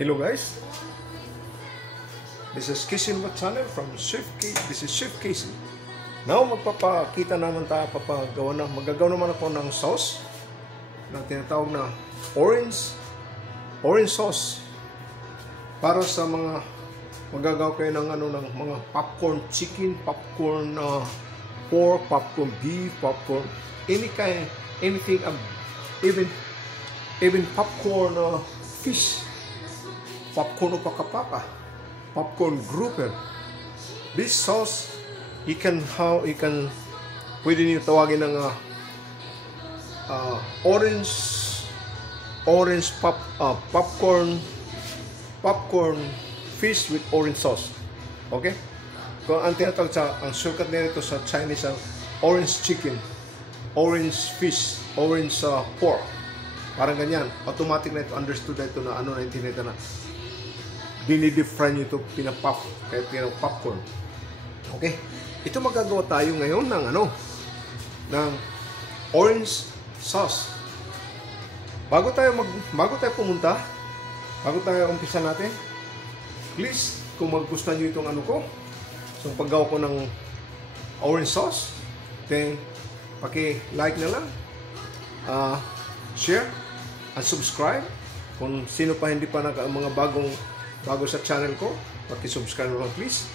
Hello guys, this is Kitchen What Channel from Chef Casey. This is Chef Casey. Now magpapakita naman tayo, magagawa naman ako ng sauce na tinatawag na orange sauce para sa mga magagawa kayo ng ng mga popcorn chicken, popcorn pork, popcorn beef, popcorn anything, even popcorn fish, popcorn paka-paka, popcorn grouper. This sauce pwede niyo tawagin ng popcorn fish with orange sauce. Okay? Kung ang tinatawag ang shortcut nito sa Chinese orange chicken, orange fish, orange pork. Parang ganyan. Automatic na ito, understood na ito na naintindihan na dinidip fry nyo ito, pinapop, kaya pinapopcorn. Okay? Ito magagawa tayo ngayon ng ng orange sauce. Bago tayo umpisa natin, please, kung magustuhan nyo itong so paggawa ko ng orange sauce, then paki-like na lang, share, and subscribe. Kung sino pa hindi pa mga bago sa channel ko, paki-subscribe na lang please.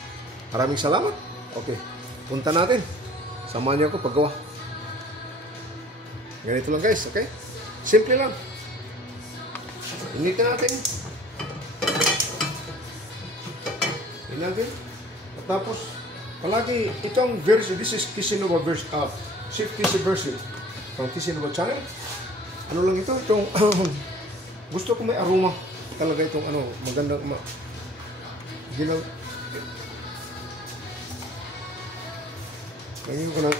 Maraming salamat. Okay, punta natin. Samahan niyo ako paggawa. Ganito lang guys, okay? Simple lang. Initin natin. At tapos, palagi itong version, this is Kisinova version, Chef Casey version from Kisinova channel. Ano lang ito? Itong gusto ko may aroma talaga itong magandang lagyan ko ng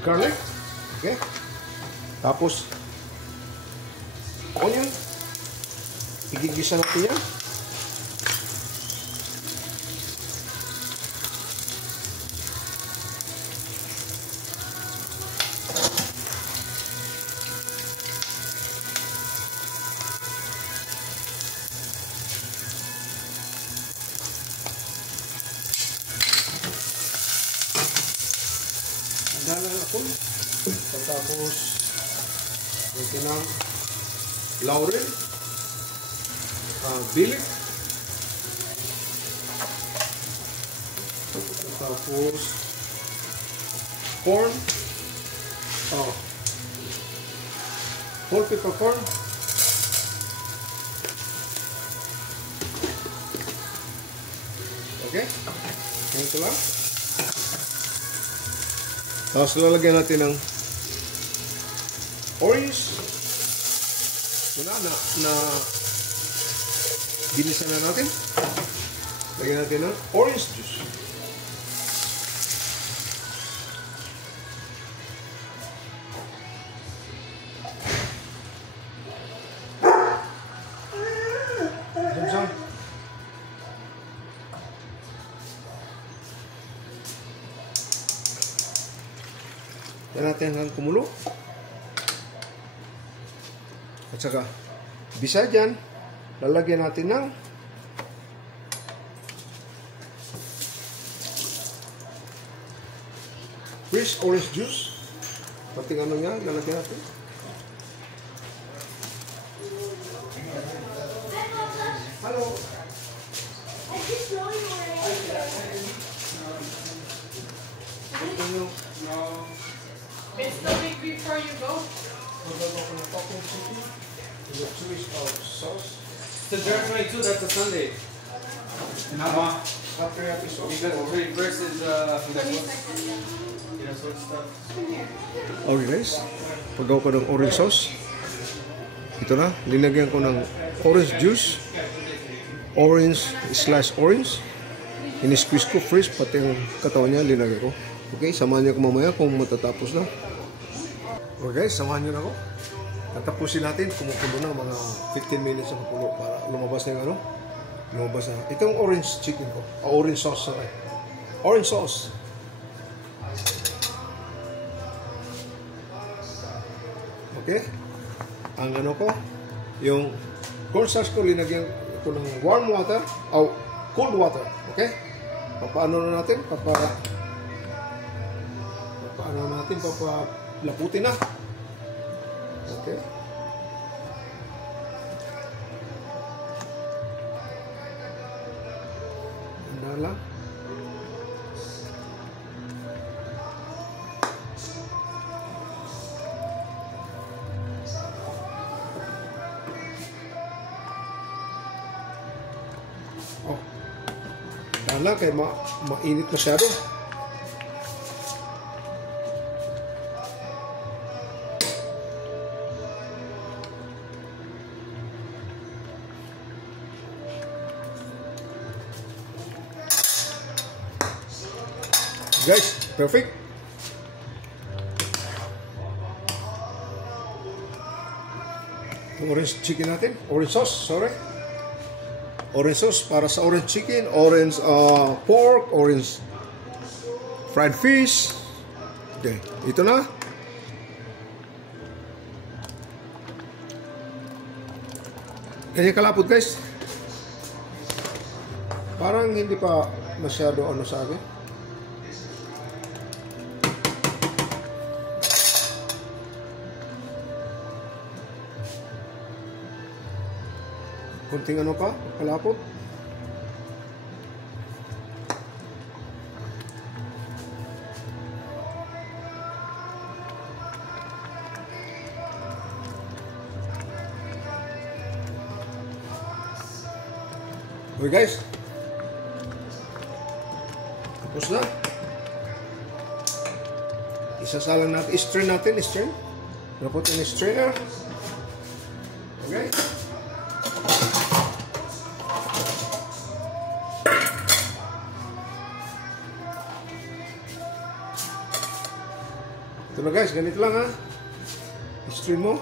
garlic. Okay? Tapos onion. Igigisa natin yan. Dalang ako. Pagkatapos ito ng laurel, bilik, tapos corn, whole peppercorn, okay, ito lang. Tapos lalagyan natin ng orange. Na binisan na natin. Lagyan natin ng orange juice. Yan natin hanggang kumulo. At saka, bisa dyan, lalagyan natin ng fresh orange juice. Pati niya, lalagyan natin. Hello. It's the week before you go. The Jewish sauce. It's a Jeremiah too, that's a Sunday. Happy sauce. Because the verse is Okay guys, paggawa ko ng orange sauce. Ito na, linagyan ko ng orange juice, orange, slice orange. In-squeeze ko fresh, pati yung katawan niya, linagay ko. Okay, samahan niyo ko mamaya kung matatapos na. Okay guys, samahan niyo na ako. Tatapusin natin, kumukulo na mga 15 minutes na kukulo para lumabas na yung lumabas na. Itong orange chicken ko, orange sauce, sorry. Orange sauce. Okay? Ang ko, yung cornstarch ko, linagyan ko ng warm water o cold water. Okay? Papaano na natin? Papalaputin na. Okay? Handa lang. Oh. Handa lang kaya mainit masyado. Guys, perfect. Orange chicken natin, orange sauce, sorry. Orange sauce para sa orange chicken, orange pork, orange fried fish. Okay, ito na. Ganyan kalapot guys. Parang hindi pa masyado ano sa akin. Kunting ano pa, kalapot. Okay guys. Tapos na. Isasalang natin, strain natin, strain. Napot in strainer. Okay. Ito na guys, ganito lang ha. Strain mo.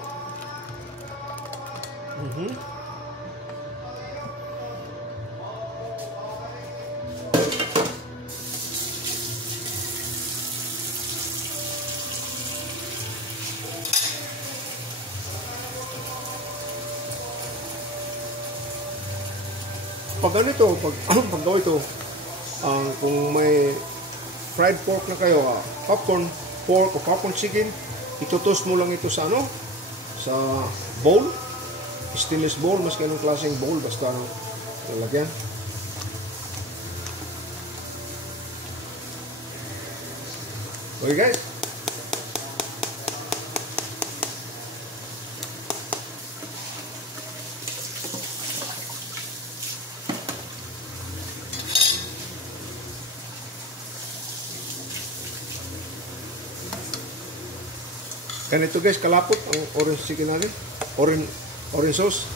Pag ganito, pag daw ito, kung may fried pork na kayo, popcorn pork o popcorn chicken, itutos mo lang ito sa ano, sa bowl, stainless bowl, maski anong klaseng bowl, basta ano, lalagyan. Okay guys. Ganito guys, kalapot ang orange chicken natin. Orange sauce.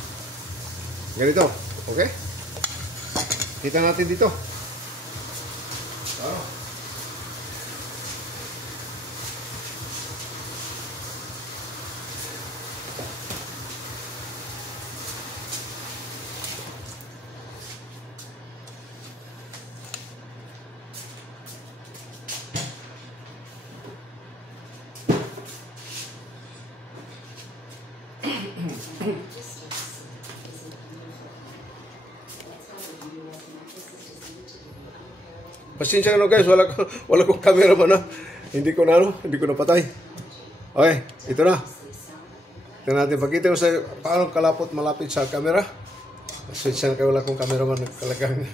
Ganito. Okay? Kita natin dito. Pasensya na guys, wala kong camera man na. Hindi ko napatay. Okay, ito na. Ito natin pakita ko sa paano kalapot malapit sa camera. Pasensya na kayo, wala kong camera man nagkalagang.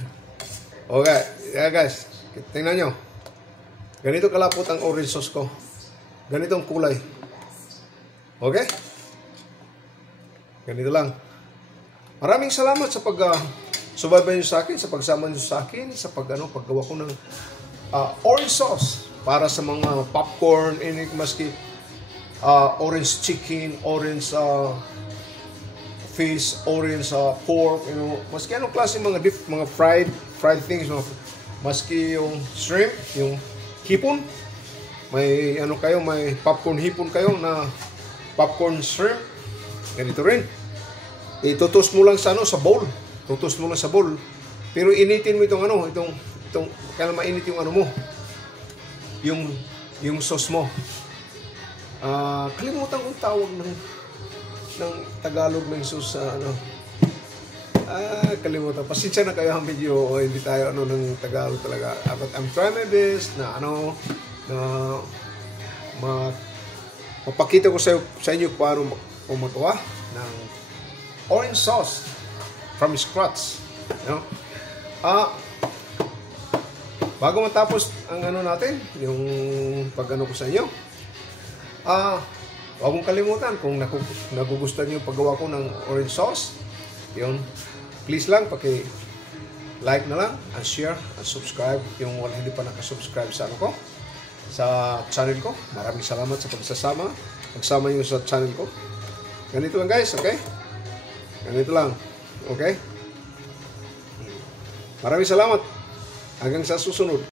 Okay, yeah guys, tingnan nyo. Ganito kalapot ang orange sauce ko. Ganitong kulay. Okay? Ganito lang. Maraming salamat sa subaybay nyo sa akin, sa pagsama nyo sa akin, sa paggawa ko ng orange sauce para sa mga popcorn, maski orange chicken, orange fish, orange pork, maski anong klase mga fried things, maski yung shrimp, yung hipon, may may popcorn hipon kayo na popcorn shrimp, ganito rin. Itutos mo lang sa sa bowl. Tutos mo lang sa bowl. Pero initin mo itong kailan mainit yung mo. Yung sauce mo. Kalimutan kong tawag ng Tagalog ng sauce sa Kalimutan. Pasensya na kayo ang video. Hindi tayo ng Tagalog talaga. But I'm trying my best na mapakita ko sa inyo paano magawa ng orange sauce from scratch. Bago matapos ang natin, yung pag-ano ko sa inyo, huwag mong kalimutan kung nagugustuhan niyo yung paggawa ko ng orange sauce, yun, please lang, like na lang, and share, and subscribe, yung wala hindi pa nakasubscribe sa sa channel ko. Maraming salamat sa pagsama niyo sa channel ko. Ganito lang guys, okay? Ganito lang, okay? Maraming salamat. Hanggang sa susunod.